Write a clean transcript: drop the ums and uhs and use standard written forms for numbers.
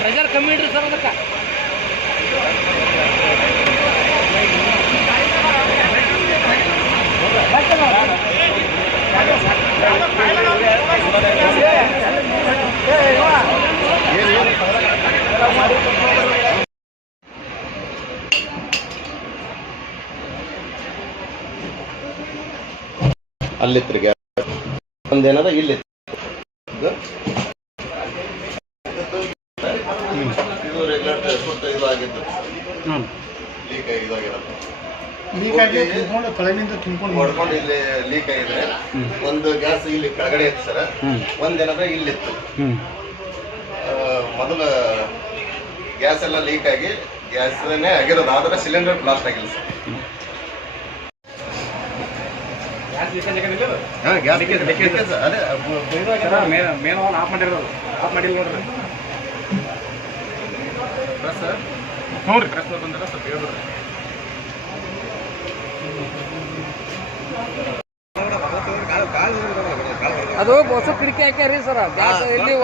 Pressure ಕಮ್ಮಿ ಇಡ್ರಿ sir ಅದಕ್ಕೆ ಅಲ್ಲಿತ್ತು ಗ್ಯಾಸ್ ಒಂದೇನದ ಇಲ್ಲಿ ಇದು ರೆಗ್ಯುಲರ್ ಇದು ಆಗಿತ್ತು ಲೀಕ್ ಹೊಡ್ಕೊಂಡು ಇಲ್ಲಿ ಲೀಕ್ ಆಗಿದೆ. ಒಂದು ಗ್ಯಾಸ್ ಇಲ್ಲಿ ಕೆಳಗಡೆ ಇತ್ತು ಸರ್, ಒಂದೇನದ ಇಲ್ಲಿತ್ತು. ಮೊದಲ ಗ್ಯಾಸ್ ಎಲ್ಲ ಲೀಕ್ ಆಗಿ ಗ್ಯಾಸ್ನೇ ಆಗಿರೋದು, ಆದ್ರೆ ಸಿಲಿಂಡರ್ ಬ್ಲಾಸ್ಟ್ ಆಗಿಲ್ಲ ಸರ್. ಆಫ್ ಮಾಡಿರೋದು ಆಫ್ ಮಾಡಿಲ್ಲ ನೋಡ್ರಿ. ನೋಡ್ರಿ ಪ್ರೆಸ್ ಬಂದ್ರೆ ಸ್ವಲ್ಪ ಹೇಳ್ರಿ. ಅದು ಹೊಸ ಕಿಟಕಿ ಹಾಕ್ಯಾರಿ ಸರ್, ಗ್ಯಾಸ್ ಎಲ್ಲಿ